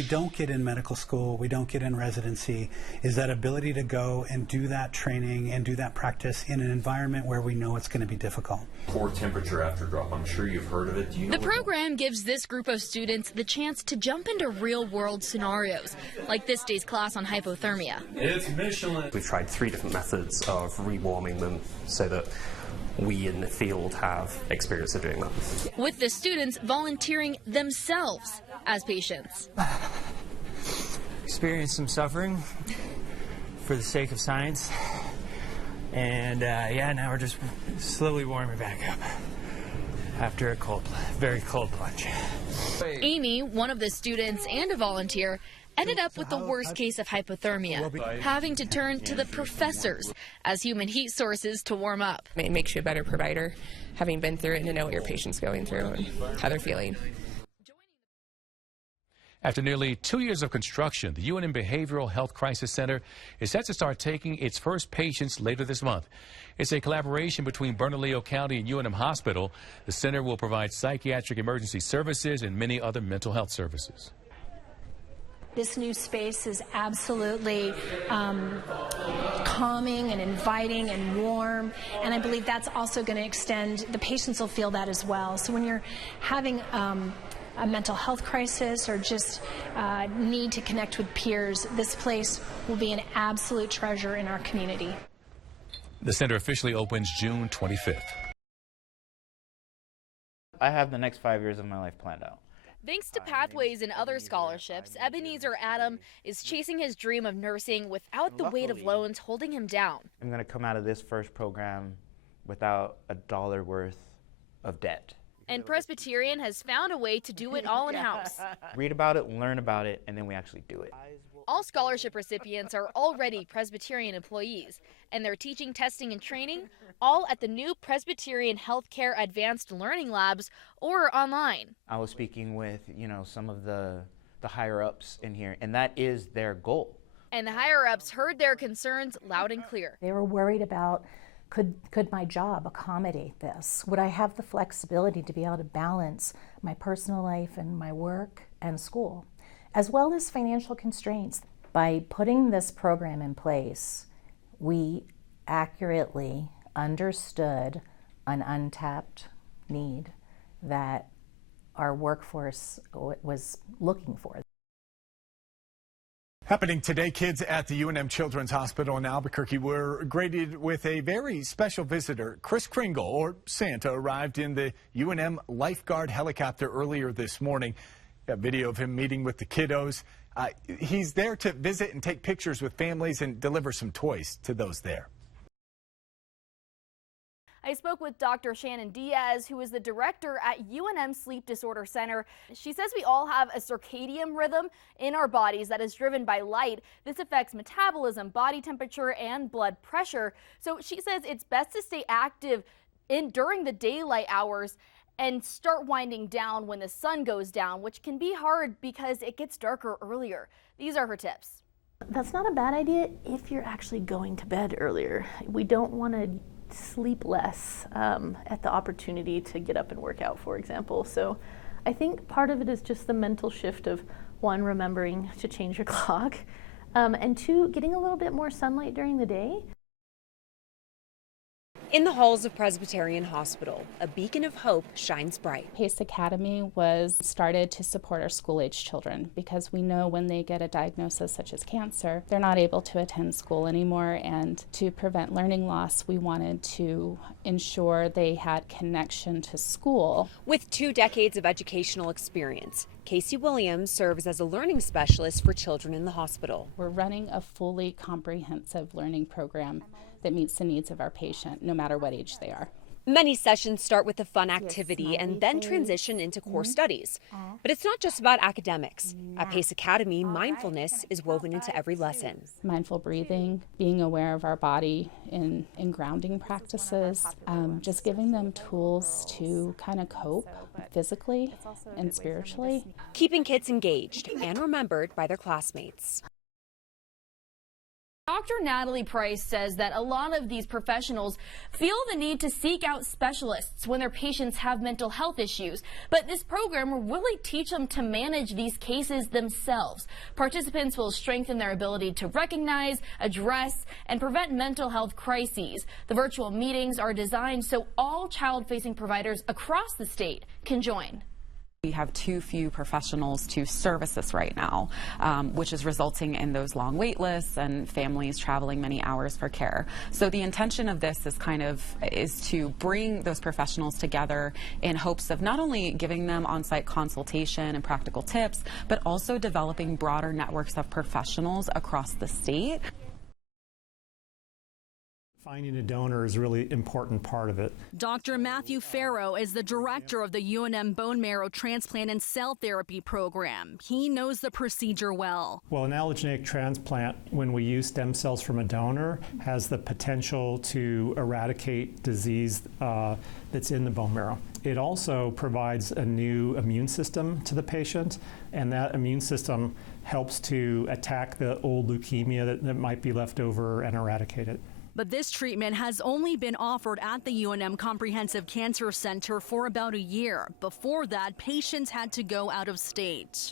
we don't get in medical school, we don't get in residency, is that ability to go and do that training and do that practice in an environment where we know it's going to be difficult. Core temperature after drop, I'm sure you've heard of it. The program gives this group of students the chance to jump into real-world scenarios, like this day's class on hypothermia. It's Michelin. We've tried 3 different methods of rewarming them so that we in the field have experience of doing that. With the students volunteering themselves as patients. Experience some suffering for the sake of science. And yeah, now we're just slowly warming back up after a very cold plunge. Amy, one of the students and a volunteer, ended up with the worst case of hypothermia, having to turn to the professors as human heat sources to warm up. It makes you a better provider, having been through it and to know what your patient's going through and how they're feeling. After nearly 2 years of construction, the UNM Behavioral Health Crisis Center is set to start taking its first patients later this month. It's a collaboration between Bernalillo County and UNM Hospital. The center will provide psychiatric emergency services and many other mental health services. This new space is absolutely calming and inviting and warm, and I believe that's also going to extend, the patients will feel that as well. So when you're having a mental health crisis or just need to connect with peers, this place will be an absolute treasure in our community. The center officially opens June 25th. I have the next 5 years of my life planned out. Thanks to Pathways and other scholarships, Ebenezer Adam is chasing his dream of nursing without the weight of loans holding him down. I'm going to come out of this first program without $1 worth of debt. And Presbyterian has found a way to do it all in-house. Read about it, learn about it, and then we actually do it. All scholarship recipients are already Presbyterian employees, and they're teaching, testing, and training all at the new Presbyterian Healthcare Advanced Learning Labs or online. I was speaking with, some of the higher-ups in here, and that is their goal. And the higher-ups heard their concerns loud and clear. They were worried about, could my job accommodate this? Would I have the flexibility to be able to balance my personal life and my work and school, as well as financial constraints? By putting this program in place, we accurately understood an untapped need that our workforce was looking for. Happening today, kids at the UNM Children's Hospital in Albuquerque were greeted with a very special visitor. Chris Kringle, or Santa, arrived in the UNM lifeguard helicopter earlier this morning. Got video of him meeting with the kiddos. He's there to visit and take pictures with families and deliver some toys to those there. I spoke with Dr. Shannon Diaz, who is the director at UNM Sleep Disorder Center. She says we all have a circadian rhythm in our bodies that is driven by light. This affects metabolism, body temperature, and blood pressure. So she says it's best to stay active during the daylight hours and start winding down when the sun goes down, which can be hard because it gets darker earlier. These are her tips. That's not a bad idea if you're actually going to bed earlier. We don't want to sleep less at the opportunity to get up and work out, for example. So I think part of it is just the mental shift of, one, remembering to change your clock, and two, getting a little bit more sunlight during the day. In the halls of Presbyterian Hospital, a beacon of hope shines bright. PACE Academy was started to support our school-age children because we know when they get a diagnosis such as cancer, they're not able to attend school anymore, and to prevent learning loss, we wanted to ensure they had connection to school. With 2 decades of educational experience, Casey Williams serves as a learning specialist for children in the hospital. We're running a fully comprehensive learning program that meets the needs of our patient, no matter what age they are. Many sessions start with a fun activity and then transition into core studies. But it's not just about academics. At PACE Academy, mindfulness is woven into every lesson. Mindful breathing, being aware of our body in grounding practices, just giving them tools to kind of cope physically and spiritually. Keeping kids engaged and remembered by their classmates. Dr. Natalie Price says that a lot of these professionals feel the need to seek out specialists when their patients have mental health issues, but this program will really teach them to manage these cases themselves. Participants will strengthen their ability to recognize, address, and prevent mental health crises. The virtual meetings are designed so all child-facing providers across the state can join. We have too few professionals to service this right now, which is resulting in those long wait lists and families traveling many hours for care. So the intention of this is to bring those professionals together in hopes of not only giving them on-site consultation and practical tips, but also developing broader networks of professionals across the state. Finding a donor is a really important part of it. Dr. Matthew Farrow is the director of the UNM Bone Marrow Transplant and Cell Therapy Program. He knows the procedure well. Well, an allogeneic transplant, when we use stem cells from a donor, has the potential to eradicate disease that's in the bone marrow. It also provides a new immune system to the patient, and that immune system helps to attack the old leukemia that might be left over and eradicate it. But this treatment has only been offered at the UNM Comprehensive Cancer Center for about a year. Before that, patients had to go out of state.